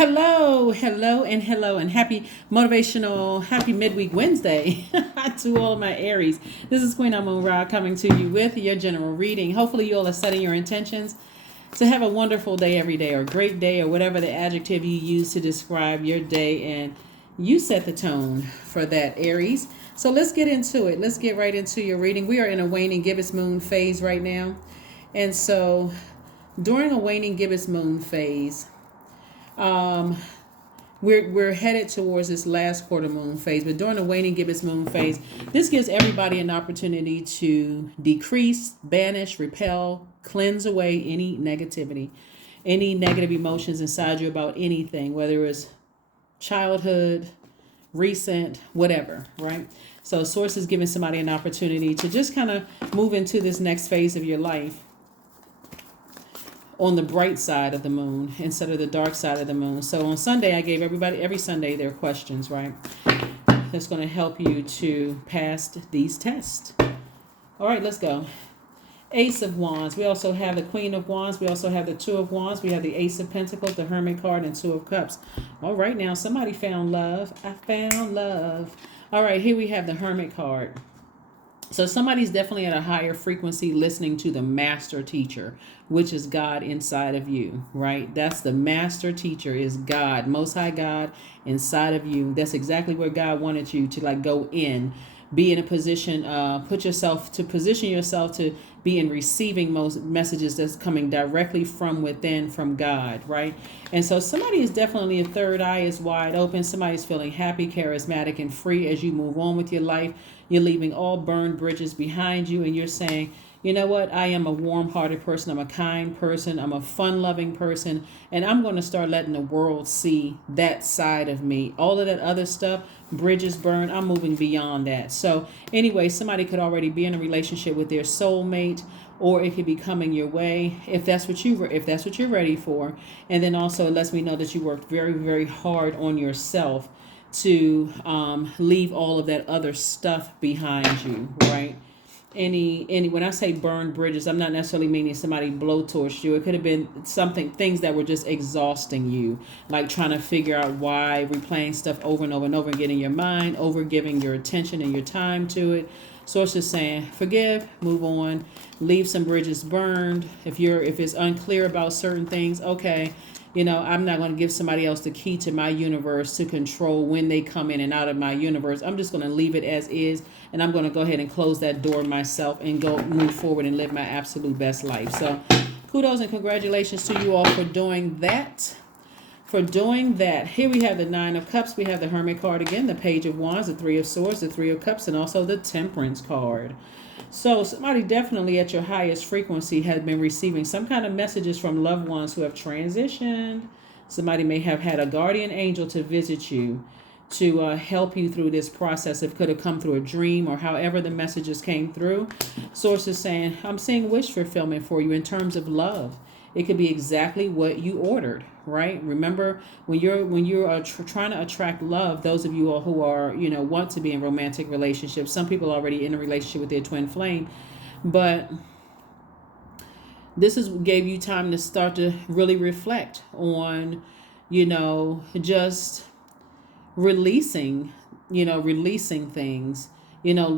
Hello, and happy motivational, happy midweek Wednesday to all of my Aries. This is Queen Amun Ra coming to you with your general reading. Hopefully, you all are setting your intentions to have a wonderful day every day, or great day, or whatever the adjective you use to describe your day, and you set the tone for that, Aries. So let's get into it. Let's get right into your reading. We are in a waning gibbous moon phase right now, and so during a waning gibbous moon phase, um, we're headed towards this last quarter moon phase, but during the waning gibbous moon phase, this gives everybody an opportunity to decrease, banish, repel, cleanse away any negativity, any negative emotions inside you about anything, whether it's childhood, recent, whatever, right? So source is giving somebody an opportunity to just kind of move into this next phase of your life on the bright side of the moon instead of the dark side of the moon. So on Sunday, I gave everybody every Sunday their questions, right? That's going to help you to pass these tests. All right, let's go. Ace of Wands. We also have the Queen of Wands. We also have the Two of Wands. We have the Ace of Pentacles, the Hermit card, and Two of Cups. All right, now somebody found love. I found love. All right, here we have the Hermit card. So somebody's definitely at a higher frequency listening to the master teacher, which is God inside of you, right? That's the master teacher is God, Most High God inside of you. That's exactly where God wanted you to go in, be in a position, position yourself to be in receiving most messages that's coming directly from within, from God, right? And so somebody is definitely, a third eye is wide open. Somebody's feeling happy, charismatic, and free as you move on with your life. You're leaving all burned bridges behind you, and you're saying, you know what? I am a warm-hearted person. I'm a kind person. I'm a fun-loving person. And I'm going to start letting the world see that side of me. All of that other stuff, bridges burned, I'm moving beyond that. So anyway, somebody could already be in a relationship with their soulmate, or it could be coming your way if that's what you're ready for. And then also it lets me know that you worked very, very hard on yourself to leave all of that other stuff behind you, right? Any when I say burn bridges, I'm not necessarily meaning somebody blowtorched you. It could have been things that were just exhausting you, like trying to figure out why, replaying stuff over and over and over again in your mind, over giving your attention and your time to it. Source is saying, forgive, move on, leave some bridges burned. If it's unclear about certain things, okay. I'm not going to give somebody else the key to my universe to control when they come in and out of my universe. I'm just going to leave it as is, and I'm going to go ahead and close that door myself and go move forward and live my absolute best life. So kudos and congratulations to you all for doing that. Here we have the Nine of Cups. We have the Hermit card again, the Page of Wands, the Three of Swords, the Three of Cups, and also the Temperance card. So somebody definitely at your highest frequency has been receiving some kind of messages from loved ones who have transitioned. Somebody may have had a guardian angel to visit you to help you through this process. It could have come through a dream or however the messages came through. Source is saying, I'm seeing wish fulfillment for you in terms of love. It could be exactly what you ordered, right? Remember, when you're trying to attract love, those of you all who are, want to be in romantic relationships, some people are already in a relationship with their twin flame, but this gave you time to start to really reflect on, just releasing things,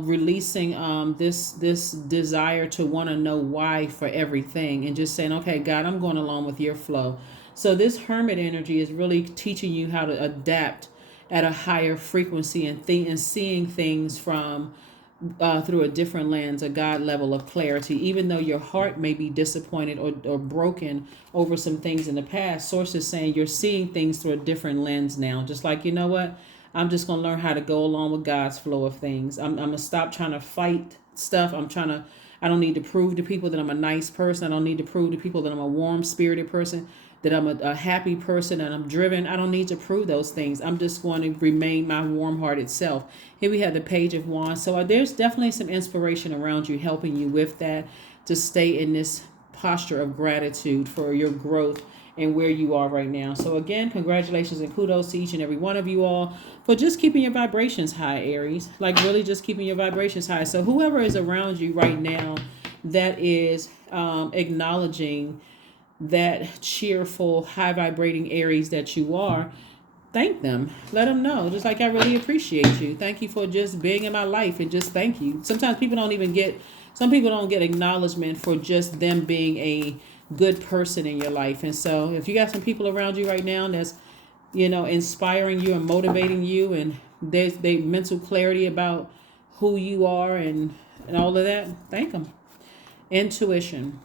releasing this desire to want to know why for everything, and just saying, okay, God, I'm going along with your flow. So this Hermit energy is really teaching you how to adapt at a higher frequency and seeing things from through a different lens, a God level of clarity. Even though your heart may be disappointed or broken over some things in the past, Source is saying you're seeing things through a different lens now. Just like, you know what? I'm just going to learn how to go along with God's flow of things. I'm going to stop trying to fight stuff. I don't need to prove to people that I'm a nice person. I don't need to prove to people that I'm a warm-spirited person, that I'm a happy person, and I'm driven. I don't need to prove those things. I'm just going to remain my warm-hearted self. Here we have the Page of Wands. So there's definitely some inspiration around you, helping you with that, to stay in this posture of gratitude for your growth and where you are right now. So again, congratulations and kudos to each and every one of you all for just keeping your vibrations high, Aries. Really just keeping your vibrations high. So whoever is around you right now that is acknowledging that cheerful, high vibrating Aries that you are, thank them. Let them know. Just like, I really appreciate you. Thank you for just being in my life, and just thank you. Sometimes some people don't get acknowledgement for just them being a good person in your life. And so if you got some people around you right now that's, inspiring you and motivating you, and there's they mental clarity about who you are, and all of that, thank them. Intuition.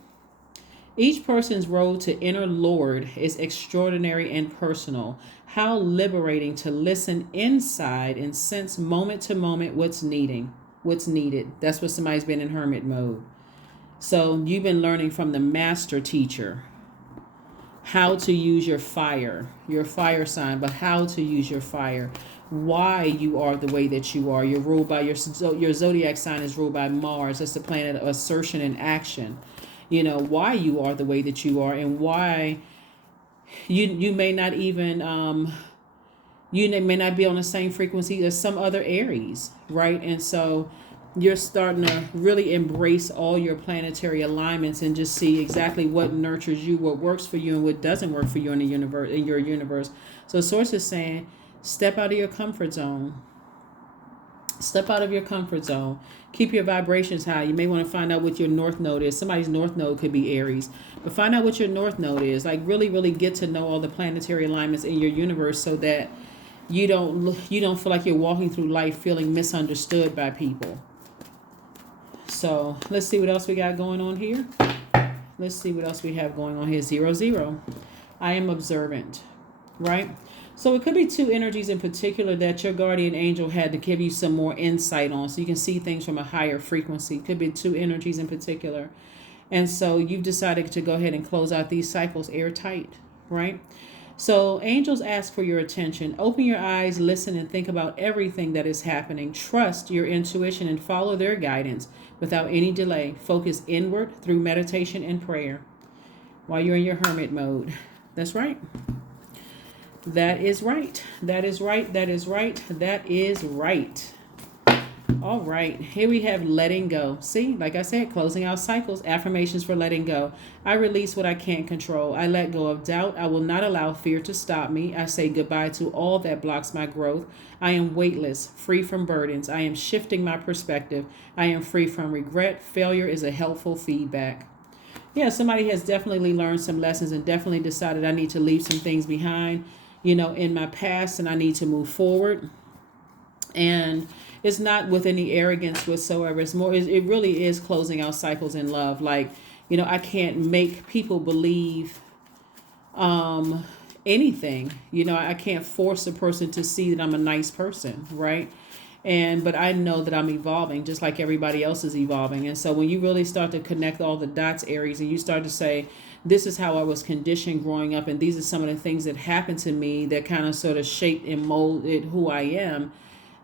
Each person's road to inner Lord is extraordinary and personal. How liberating to listen inside and sense moment to moment what's needed. That's what somebody's been in hermit mode. So you've been learning from the master teacher how to use your fire sign, but how to use your fire. Why you are the way that you are. You're ruled by your zodiac sign is ruled by Mars. That's the planet of assertion and action. Why you are the way that you are, and why you may not even may not be on the same frequency as some other Aries, right? And so you're starting to really embrace all your planetary alignments and just see exactly what nurtures you, what works for you, and what doesn't work for you in your universe. So Source is saying, step out of your comfort zone. Step out of your comfort zone. Keep your vibrations high. You may want to find out what your north node is. Somebody's north node could be Aries. But find out what your north node is. Like, really, really get to know all the planetary alignments in your universe, so that you don't feel like you're walking through life feeling misunderstood by people. So let's see what else we got going on here. Let's see what else we have going on here. 0-0. I am observant, right? So it could be two energies in particular that your guardian angel had to give you some more insight on, so you can see things from a higher frequency. Could be two energies in particular. And so you've decided to go ahead and close out these cycles airtight, right? So angels ask for your attention. Open your eyes, listen, and think about everything that is happening. Trust your intuition and follow their guidance without any delay. Focus inward through meditation and prayer while you're in your hermit mode. That's right. That is right. That is right. That is right. That is right. All right. Here we have letting go. See, like I said, closing out cycles, affirmations for letting go. I release what I can't control. I let go of doubt. I will not allow fear to stop me. I say goodbye to all that blocks my growth. I am weightless, free from burdens. I am shifting my perspective. I am free from regret. Failure is a helpful feedback. Yeah, somebody has definitely learned some lessons and definitely decided I need to leave some things behind, in my past, and I need to move forward. And it's not with any arrogance whatsoever. It's more, it really is closing out cycles in love. Like, I can't make people believe anything. I can't force a person to see that I'm a nice person, right? But I know that I'm evolving just like everybody else is evolving. And so when you really start to connect all the dots, Aries, and you start to say, this is how I was conditioned growing up, and these are some of the things that happened to me that kind of sort of shaped and molded who I am,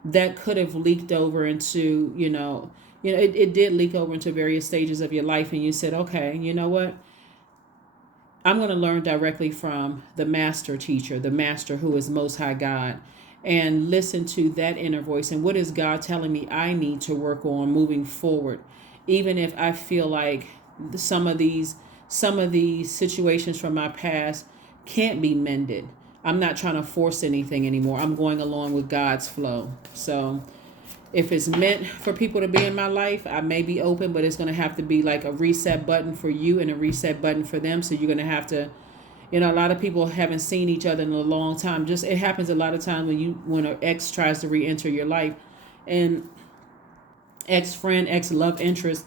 that could have leaked over into, it did leak over into various stages of your life. And you said, okay, you know what? I'm going to learn directly from the master teacher, the master who is Most High God, and listen to that inner voice. And what is God telling me I need to work on moving forward? Even if I feel like some of these situations from my past can't be mended. I'm not trying to force anything anymore. I'm going along with God's flow. So if it's meant for people to be in my life, I may be open, but it's going to have to be like a reset button for you and a reset button for them. So you're going to have to, a lot of people haven't seen each other in a long time. It happens a lot of times when an ex tries to re-enter your life, and ex-friend, ex-love interest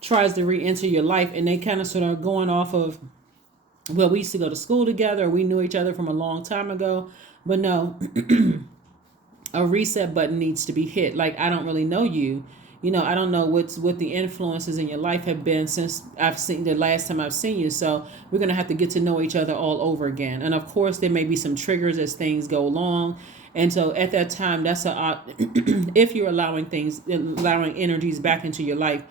tries to re-enter your life, and they kind of sort of going off of, well, we used to go to school together, we knew each other from a long time ago. But no, a reset button needs to be hit. Like, I don't really know you. I don't know what the influences in your life have been since the last time I've seen you. So we're going to have to get to know each other all over again. And of course, there may be some triggers as things go along. And so at that time, that's if you're allowing energies back into your life,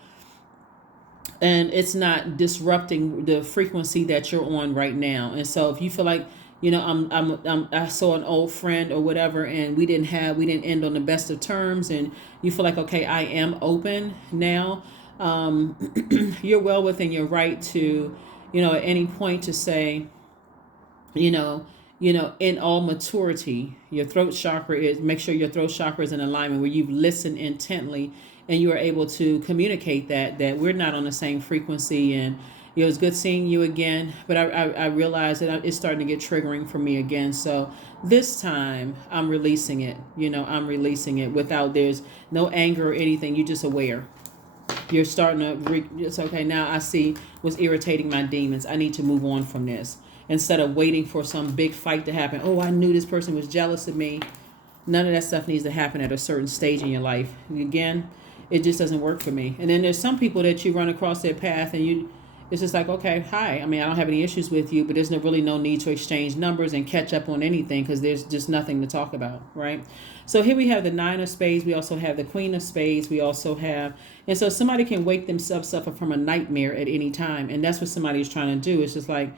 and it's not disrupting the frequency that you're on right now. And so if you feel like, I saw an old friend or whatever, and we didn't end on the best of terms, and you feel like, okay, I am open now, you're well within your right to, at any point to say, you know, in all maturity, your throat chakra is, make sure your throat chakra is in alignment where you've listened intently and you are able to communicate that we're not on the same frequency. And it was good seeing you again, but I realized that it's starting to get triggering for me again. So this time I'm releasing it. I'm releasing it without, there's no anger or anything. You're just aware. You're starting to, it's okay. Now I see what's irritating my demons. I need to move on from this instead of waiting for some big fight to happen. Oh, I knew this person was jealous of me. None of that stuff needs to happen at a certain stage in your life. Again, it just doesn't work for me. And then there's some people that you run across their path and it's just like, okay, hi. I mean, I don't have any issues with you, but there's really no need to exchange numbers and catch up on anything because there's just nothing to talk about, right? So here we have the 9 of Spades. We also have the Queen of Spades. We also have, and so somebody can wake themselves up from a nightmare at any time. And that's what somebody is trying to do. It's just like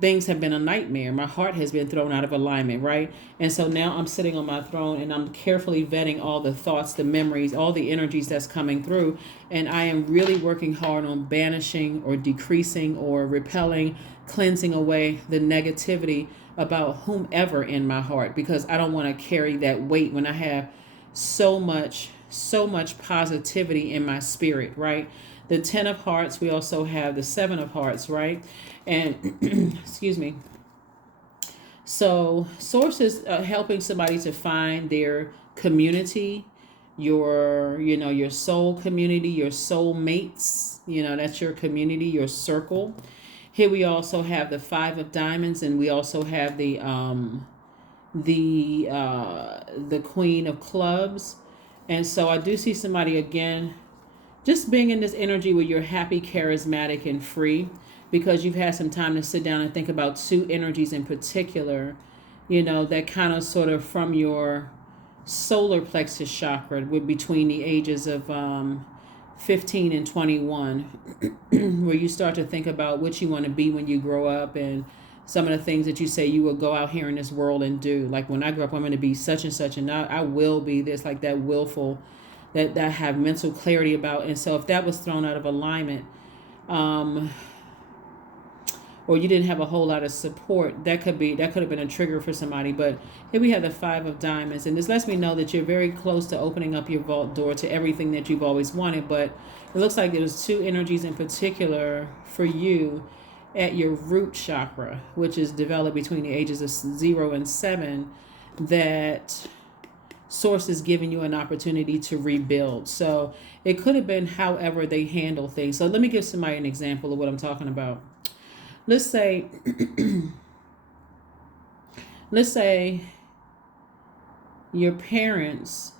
things have been a nightmare. My heart has been thrown out of alignment, right? And so now I'm sitting on my throne and I'm carefully vetting all the thoughts, the memories, all the energies that's coming through. And I am really working hard on banishing or decreasing or repelling, cleansing away the negativity about whomever in my heart, because I don't want to carry that weight when I have so much positivity in my spirit, right? The 10 of Hearts, we also have the 7 of Hearts, right? And excuse me. So source is helping somebody to find their community, your soul community, your soul mates, that's your community, your circle. Here we also have the 5 of Diamonds, and we also have the Queen of Clubs. And so I do see somebody again just being in this energy where you're happy, charismatic, and free, because you've had some time to sit down and think about 2 energies in particular, that kind of sort of from your solar plexus chakra, between the ages of 15 and 21, where you start to think about what you want to be when you grow up and some of the things that you say you will go out here in this world and do. Like, when I grow up, I'm going to be such and such, and I will be this, like that willful, that I have mental clarity about. And so if that was thrown out of alignment, or you didn't have a whole lot of support, that could have been a trigger for somebody. But here we have the 5 of Diamonds, and this lets me know that you're very close to opening up your vault door to everything that you've always wanted. But it looks like there's 2 energies in particular for you at your root chakra, which is developed between the ages of 0 and 7, that source is giving you an opportunity to rebuild. So it could have been however they handle things. So let me give somebody an example of what I'm talking about. Let's say your parents,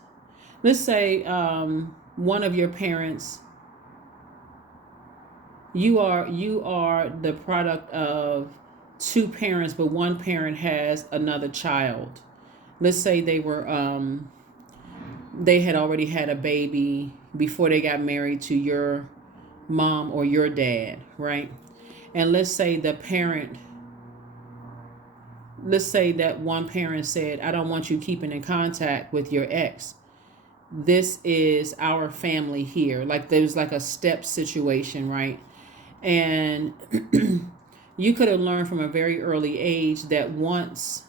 let's say one of your parents, you are the product of 2 parents, but one parent has another child. Let's say they had already had a baby before they got married to your mom or your dad, right? And let's say that one parent said, I don't want you keeping in contact with your ex. This is our family here. Like, there's like a step situation, right? And you could have learned from a very early age that once,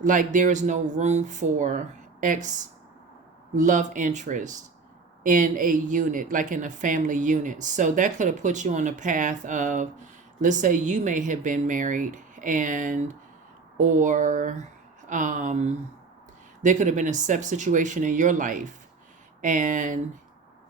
like, there is no room for ex love interest in a unit, like in a family unit. So that could have put you on the path of, let's say you may have been married, or there could have been a step situation in your life, and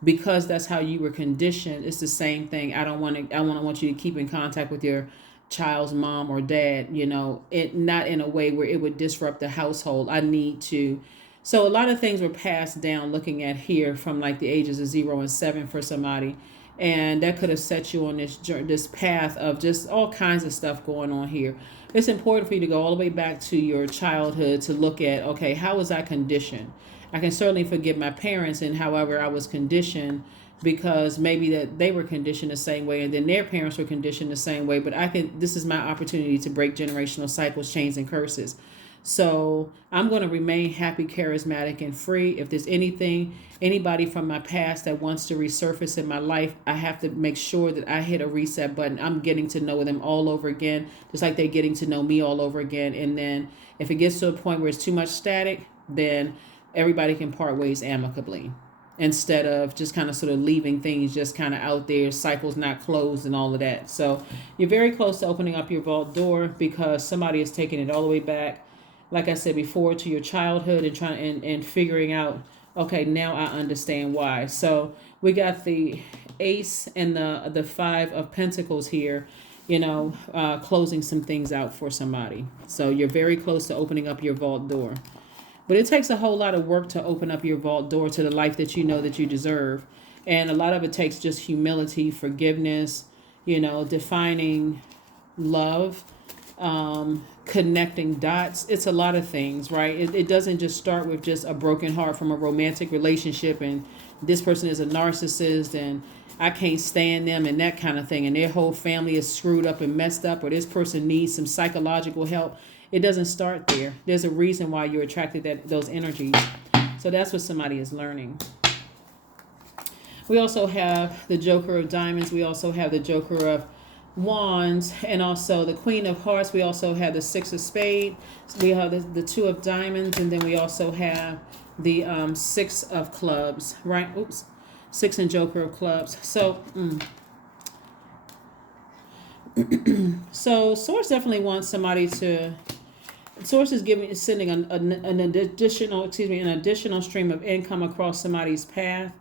because that's how you were conditioned, it's the same thing. I want you to keep in contact with your child's mom or dad, it not in a way where it would disrupt the household. I need to. So a lot of things were passed down, looking at here from like the ages of 0 and 7 for somebody. And that could have set you on this path of just all kinds of stuff going on here. It's important for you to go all the way back to your childhood to look at, okay, how was I conditioned? I can certainly forgive my parents and however I was conditioned, because maybe that they were conditioned the same way and then their parents were conditioned the same way. But this is my opportunity to break generational cycles, chains, and curses. So I'm going to remain happy, charismatic, and free. If there's anybody from my past that wants to resurface in my life, I have to make sure that I hit a reset button. I'm getting to know them all over again, just like they're getting to know me all over again. And then if it gets to a point where it's too much static, then everybody can part ways amicably, instead of just kind of sort of leaving things just kind of out there, cycles not closed and all of that. So you're very close to opening up your vault door, because somebody is taking it all the way back, like I said before, to your childhood, and trying and figuring out, okay, now I understand why. So we got the ace and the 5 of pentacles here, closing some things out for somebody. So you're very close to opening up your vault door. But it takes a whole lot of work to open up your vault door to the life that you know that you deserve. And a lot of it takes just humility, forgiveness, defining love, connecting dots. It's a lot of things, right? It doesn't just start with just a broken heart from a romantic relationship, and this person is a narcissist and I can't stand them and that kind of thing, and their whole family is screwed up and messed up, or this person needs some psychological help. It doesn't start there. There's a reason why you're attracted to those energies. So that's what somebody is learning. We also have the Joker of Diamonds. We also have the Joker of Wands, and also the Queen of Hearts. We also have the 6 of Spades. We have the 2 of Diamonds, and then we also have the 6 of Clubs, right? 6 and Joker of Clubs. So, so Source definitely wants somebody to. Source is sending an additional stream of income across somebody's path,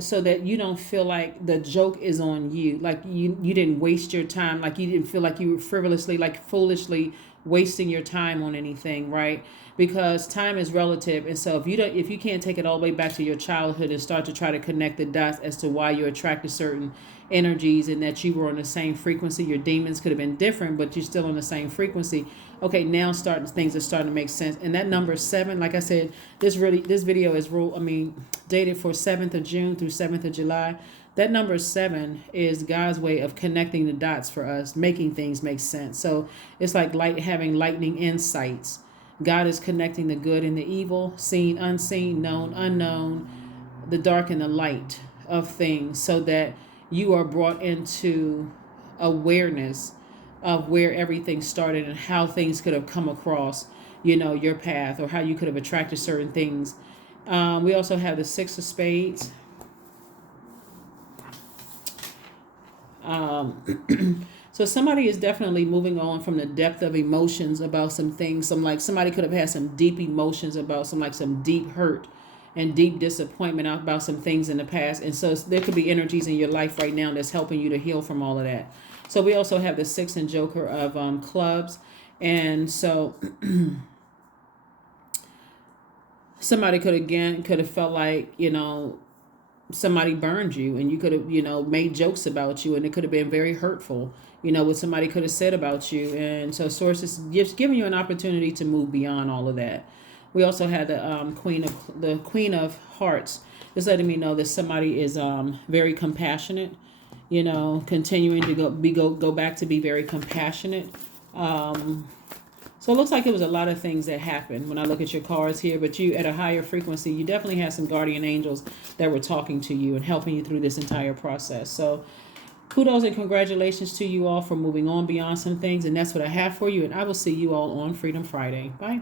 so that you don't feel like the joke is on you, like you didn't waste your time, like you didn't feel like you were foolishly wasting your time on anything, right? Because time is relative, and so if you can't take it all the way back to your childhood and start to try to connect the dots as to why you attracted certain energies and that you were on the same frequency, your demons could have been different, but you're still on the same frequency. Okay, now things are starting to make sense. And that number 7, like I said, this video is dated for 7th of June through 7th of July. That number 7 is God's way of connecting the dots for us, making things make sense. So it's like having lightning insights. God is connecting the good and the evil, seen, unseen, known, unknown, the dark and the light of things, so that you are brought into awareness of where everything started and how things could have come across, your path, or how you could have attracted certain things. We also have the 6 of Spades. So somebody is definitely moving on from the depth of emotions about some things. Somebody could have had some deep emotions about some deep hurt and deep disappointment about some things in the past. And so there could be energies in your life right now that's helping you to heal from all of that. So we also have the 6 and Joker of Clubs. And so somebody could have felt like, somebody burned you, and you could have, made jokes about you, and it could have been very hurtful, what somebody could have said about you. And so Source is just giving you an opportunity to move beyond all of that. We also had the Queen of Hearts. Just letting me know that somebody is very compassionate, continuing to go back to be very compassionate. So it looks like it was a lot of things that happened when I look at your cards here, but you, at a higher frequency, you definitely have some guardian angels that were talking to you and helping you through this entire process. So kudos and congratulations to you all for moving on beyond some things. And that's what I have for you. And I will see you all on Freedom Friday. Bye.